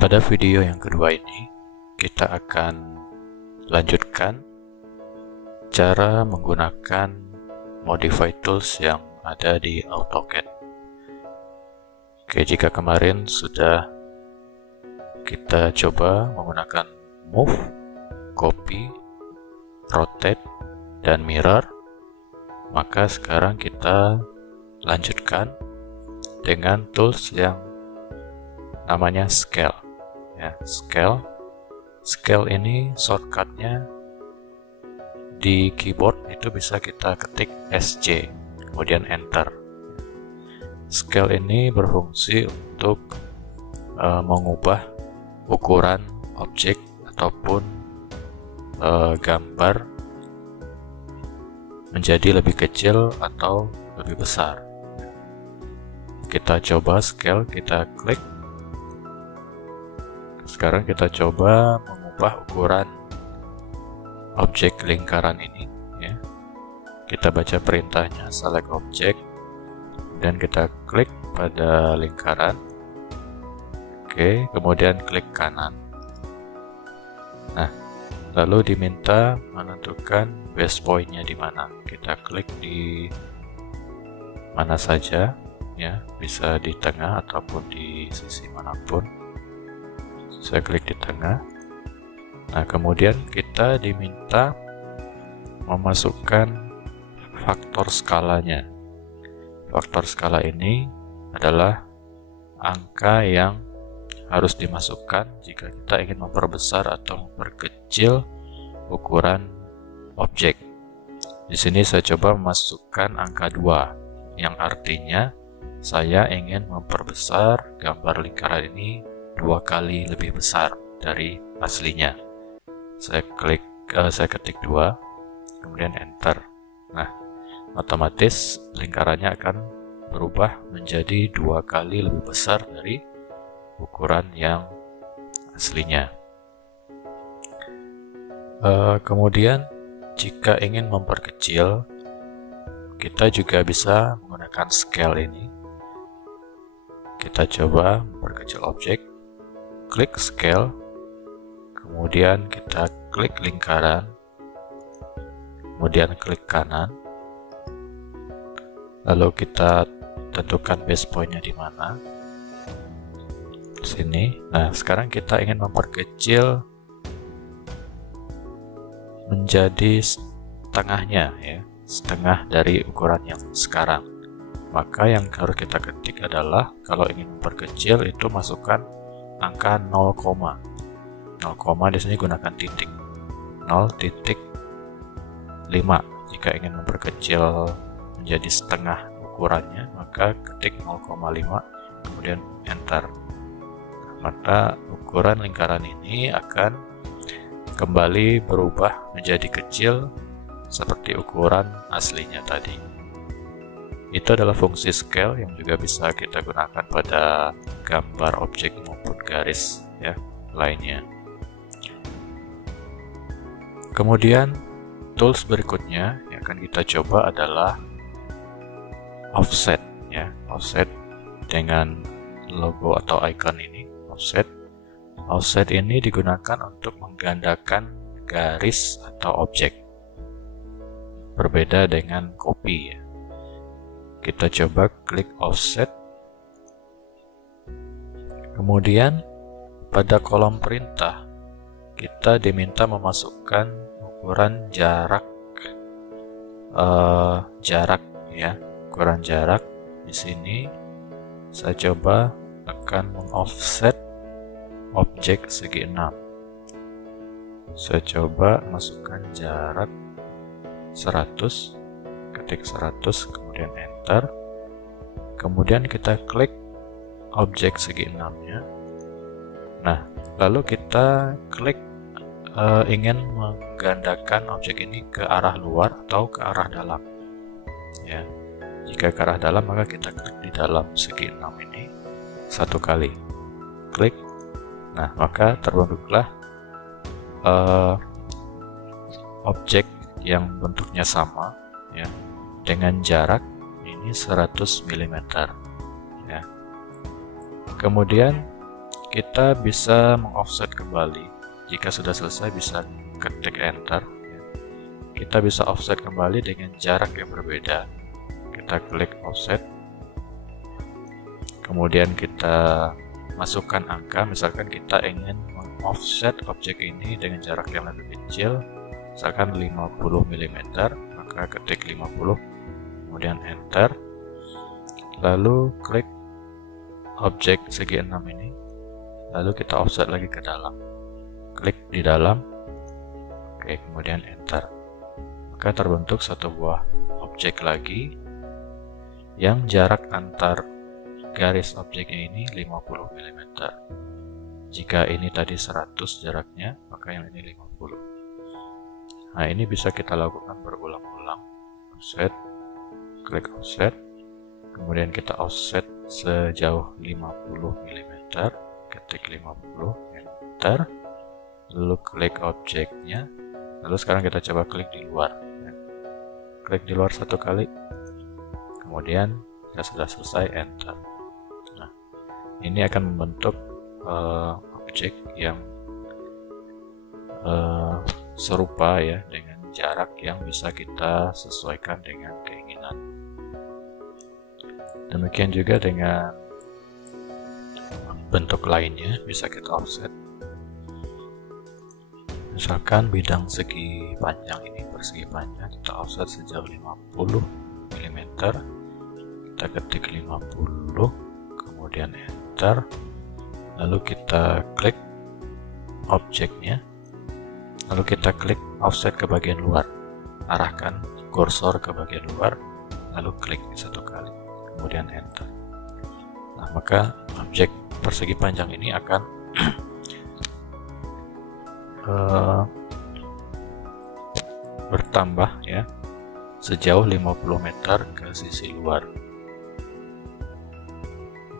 Pada video yang kedua ini, kita akan lanjutkan cara menggunakan modify tools yang ada di AutoCAD. Oke, jika kemarin sudah kita coba menggunakan move, copy, rotate, dan mirror, maka sekarang kita lanjutkan dengan tools yang namanya scale. Ya, scale ini shortcutnya di keyboard itu bisa kita ketik SC kemudian enter. Scale ini berfungsi untuk mengubah ukuran objek ataupun gambar menjadi lebih kecil atau lebih besar. Kita coba scale, kita klik. Sekarang kita coba mengubah ukuran objek lingkaran ini, ya. Kita baca perintahnya, select object, dan kita klik pada lingkaran. Oke, kemudian klik kanan. Nah, lalu diminta menentukan base point-nya di mana. Kita klik di mana saja, ya, bisa di tengah ataupun di sisi manapun. Saya klik di tengah. Nah, kemudian kita diminta memasukkan faktor skalanya. Faktor skala ini adalah angka yang harus dimasukkan jika kita ingin memperbesar atau memperkecil ukuran objek. Di sini saya coba memasukkan angka 2, yang artinya saya ingin memperbesar gambar lingkaran ini 2 kali lebih besar dari aslinya. Saya ketik 2, kemudian enter. Nah, otomatis lingkarannya akan berubah menjadi 2 kali lebih besar dari ukuran yang aslinya. Kemudian jika ingin memperkecil, kita juga bisa menggunakan scale ini. Kita coba memperkecil objek, klik scale, kemudian kita klik lingkaran, kemudian klik kanan, lalu kita tentukan base point-nya di mana. Sini. Nah, sekarang kita ingin memperkecil menjadi setengahnya, ya, setengah dari ukuran yang sekarang. Maka yang harus kita ketik adalah kalau ingin memperkecil itu masukkan angka 0, 0, di sini gunakan titik 0.5. Jika ingin memperkecil menjadi setengah ukurannya, maka ketik 0,5 kemudian enter. Maka ukuran lingkaran ini akan kembali berubah menjadi kecil seperti ukuran aslinya tadi. Itu adalah fungsi scale yang juga bisa kita gunakan pada gambar objek maupun garis, ya, lainnya. Kemudian tools berikutnya yang akan kita coba adalah offset, ya, offset dengan logo atau icon ini, offset. Offset ini digunakan untuk menggandakan garis atau objek. Berbeda dengan copy, ya. Kita coba klik offset. Kemudian pada kolom perintah kita diminta memasukkan ukuran jarak, ya, ukuran jarak. Di sini saya coba akan mengoffset objek segi 6. Saya coba masukkan jarak 100, ketik 100, kemudian enter. Kemudian kita klik objek segi 6-nya. Nah, lalu kita klik ingin menggandakan objek ini ke arah luar atau ke arah dalam, ya. Jika ke arah dalam, maka kita klik di dalam segi 6 ini 1 kali, klik. Nah, maka terbentuklah objek yang bentuknya sama, ya, dengan jarak ini 100 mm, ya. Kemudian kita bisa mengoffset kembali. Jika sudah selesai bisa ketik enter. Kita bisa offset kembali dengan jarak yang berbeda. Kita klik offset, kemudian kita masukkan angka. Misalkan kita ingin mengoffset objek ini dengan jarak yang lebih kecil, misalkan 50 mm, maka ketik 50, kemudian enter, lalu klik objek segi 6 ini, lalu kita offset lagi ke dalam, klik di dalam, oke, kemudian enter, maka terbentuk satu buah objek lagi yang jarak antar garis objeknya ini 50 mm. Jika ini tadi 100 jaraknya, maka yang ini 50. Nah, ini bisa kita lakukan berulang-ulang. Offset, klik offset, kemudian kita offset sejauh 50 mm, ketik 50, enter, lalu klik objeknya, lalu sekarang kita coba klik di luar. Klik di luar satu kali, kemudian jika sudah selesai, enter. Nah, ini akan membentuk objek yang serupa ya, dengan jarak yang bisa kita sesuaikan dengan keinginan. Demikian juga dengan bentuk lainnya bisa kita offset. Misalkan bidang segi panjang ini, persegi panjang, kita offset sejauh 50 mm, kita ketik 50, kemudian enter, lalu kita klik objeknya, lalu kita klik offset ke bagian luar, arahkan kursor ke bagian luar, lalu klik satu kali, kemudian enter. Nah, maka objek persegi panjang ini akan bertambah ya sejauh 50 meter ke sisi luar.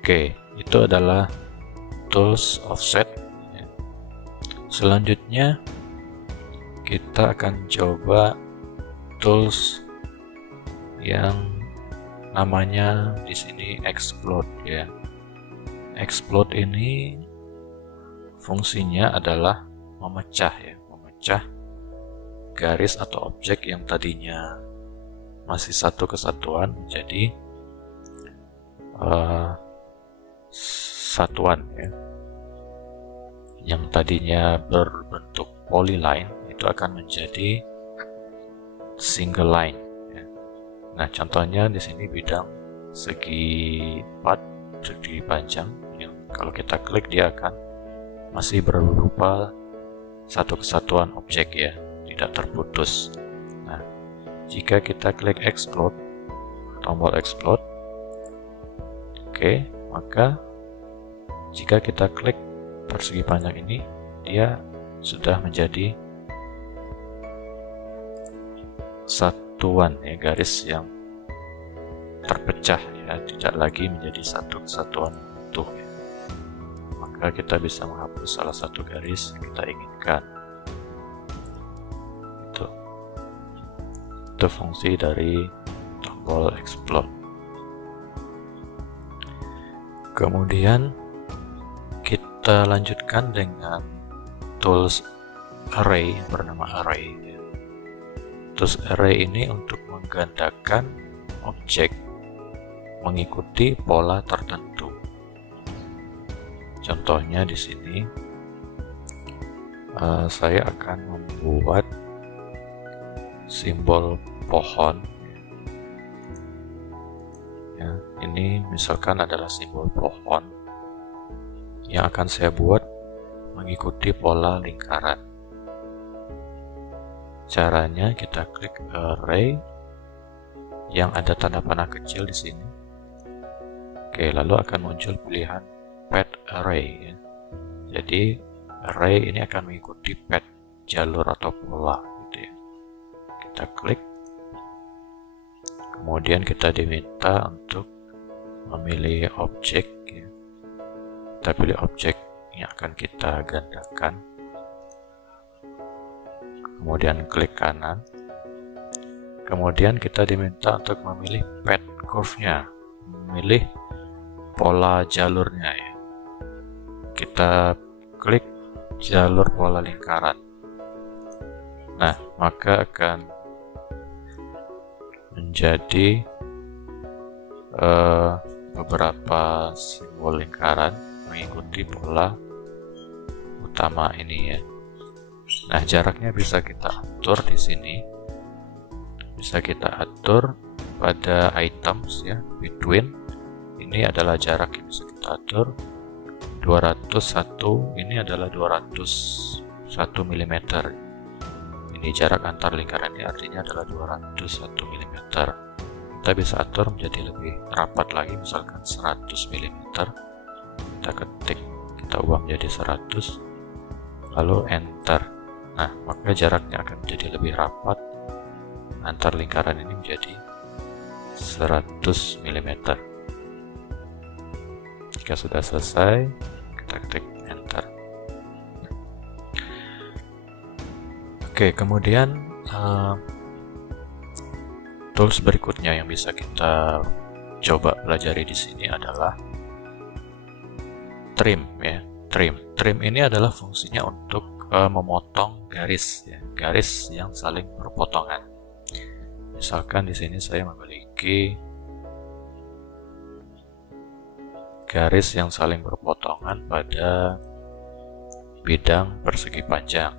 Oke, itu adalah tools offset ya. Selanjutnya kita akan coba tools yang namanya di sini explode ya. Explode ini fungsinya adalah memecah ya, memecah garis atau objek yang tadinya masih satu kesatuan menjadi satuan ya. Yang tadinya berbentuk polyline itu akan menjadi single line ya. Nah, contohnya di sini bidang segi 4, segi panjang yang kalau kita klik dia akan masih berupa satu kesatuan objek ya, tidak terputus. Nah, jika kita klik explode, tombol explode, oke, maka jika kita klik persegi panjang ini, dia sudah menjadi satuan ya, garis yang terpecah ya, tidak lagi menjadi satu kesatuan utuh ya. Maka kita bisa menghapus salah satu garis yang kita inginkan. Itu fungsi dari tombol explode. Kemudian kita lanjutkan dengan tools array yang bernama array. Tools array ini untuk menggandakan objek mengikuti pola tertentu. Contohnya di sini saya akan membuat simbol pohon ya. Ini misalkan adalah simbol pohon yang akan saya buat mengikuti pola lingkaran. Caranya kita klik array yang ada tanda panah kecil di sini. Oke, lalu akan muncul pilihan path array ya. Jadi array ini akan mengikuti path, jalur atau pola gitu ya. Kita klik, kemudian kita diminta untuk memilih objek ya. Kita pilih objek yang akan kita gandakan, kemudian klik kanan, kemudian kita diminta untuk memilih path curve-nya, memilih pola jalurnya ya. kita klik jalur pola lingkaran. Nah, maka akan menjadi beberapa simbol lingkaran mengikuti pola utama ini ya. Nah, jaraknya bisa kita atur di sini. Bisa kita atur pada items ya, between. Ini adalah jarak yang bisa kita atur. 201 ini adalah 201 mm. Ini jarak antar lingkaran, ini artinya adalah 201 mm. Kita bisa atur menjadi lebih rapat lagi, misalkan 100 mm. Kita ketik, kita ubah menjadi 100, lalu enter. Nah, maka jaraknya akan menjadi lebih rapat antar lingkaran ini menjadi 100 mm. Jika sudah selesai, kita klik enter. Oke, kemudian tools berikutnya yang bisa kita coba pelajari di sini adalah trim ya. Trim ini adalah fungsinya untuk memotong garis ya, garis yang saling berpotongan. Misalkan di sini saya memiliki garis yang saling berpotongan pada bidang persegi panjang.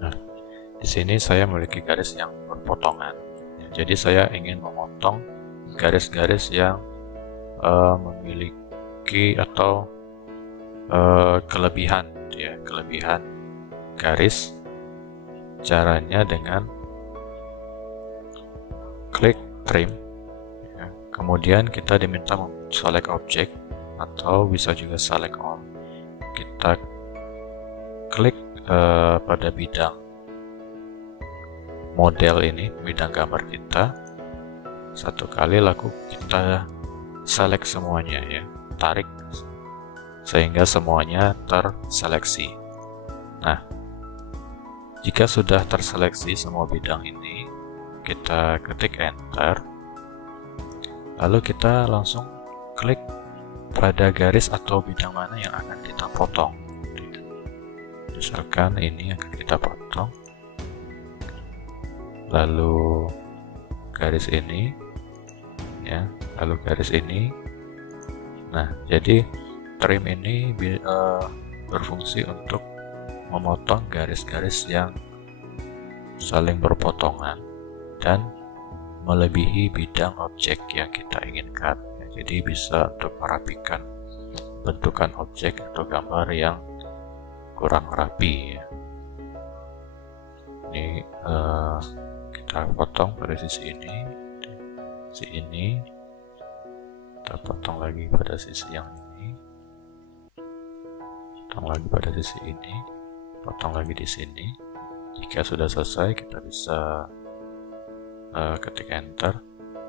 Nah, di sini saya memiliki garis yang berpotongan. Jadi saya ingin memotong garis-garis yang memiliki atau kelebihan, ya, kelebihan garis. Caranya dengan klik trim, ya. Kemudian kita diminta select object atau bisa juga select all. Kita klik pada bidang model ini, bidang gambar kita satu kali, lalu kita select semuanya ya, tarik sehingga semuanya terseleksi. Nah, jika sudah terseleksi semua bidang ini, kita ketik enter, lalu kita langsung klik pada garis atau bidang mana yang akan kita potong. Misalkan ini yang akan kita potong, lalu garis ini ya, lalu garis ini. Nah, jadi trim ini berfungsi untuk memotong garis-garis yang saling berpotongan dan melebihi bidang objek yang kita inginkan. Jadi bisa untuk merapikan bentukan objek atau gambar yang kurang rapi ya. Ini kita potong pada sisi ini, kita potong lagi pada sisi yang ini, potong lagi pada sisi ini, potong lagi di sini. Jika sudah selesai, kita bisa ketik enter.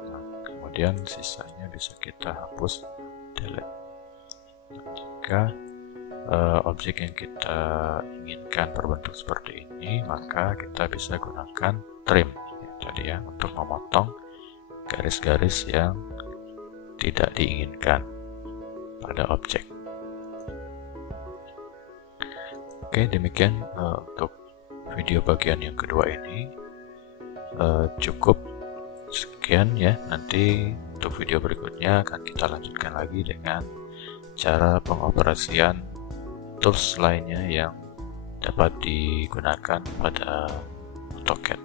Nah, kemudian sisanya bisa kita hapus, delete. Jika objek yang kita inginkan berbentuk seperti ini, maka kita bisa gunakan trim ya, tadi ya, untuk memotong garis-garis yang tidak diinginkan pada objek. Oke, demikian untuk video bagian yang kedua ini. Cukup sekian ya. Nanti untuk video berikutnya akan kita lanjutkan lagi dengan cara pengoperasian tools lainnya yang dapat digunakan pada AutoCAD.